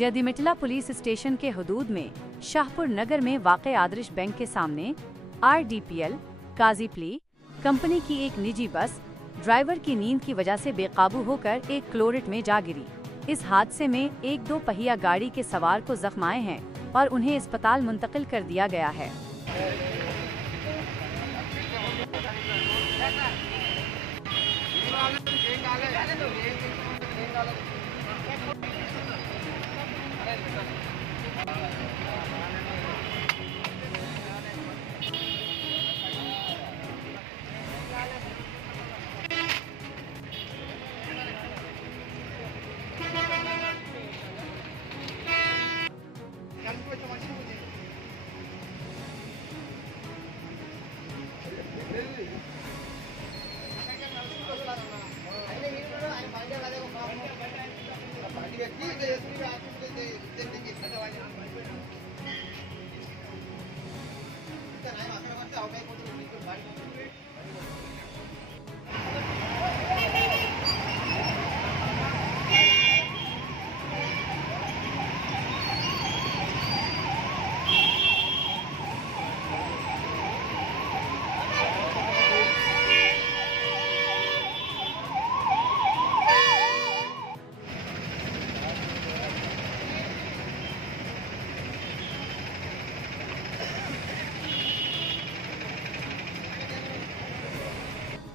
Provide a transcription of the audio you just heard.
जदिमिटला police station के हदूद में शाहपुर नगर में वाक़े आदर्श बैंक के सामने RDPL काजी प्ली कंपनी की एक निजी बस ड्राइवर की नींद की वजह से बेकाबू होकर एक क्लोरेट में जा गिरी। इस हादसे में एक 2 पहिया गाड़ी के सवार को जख्म आए हैं और उन्हें अस्पताल मुंतकिल कर दिया गया है।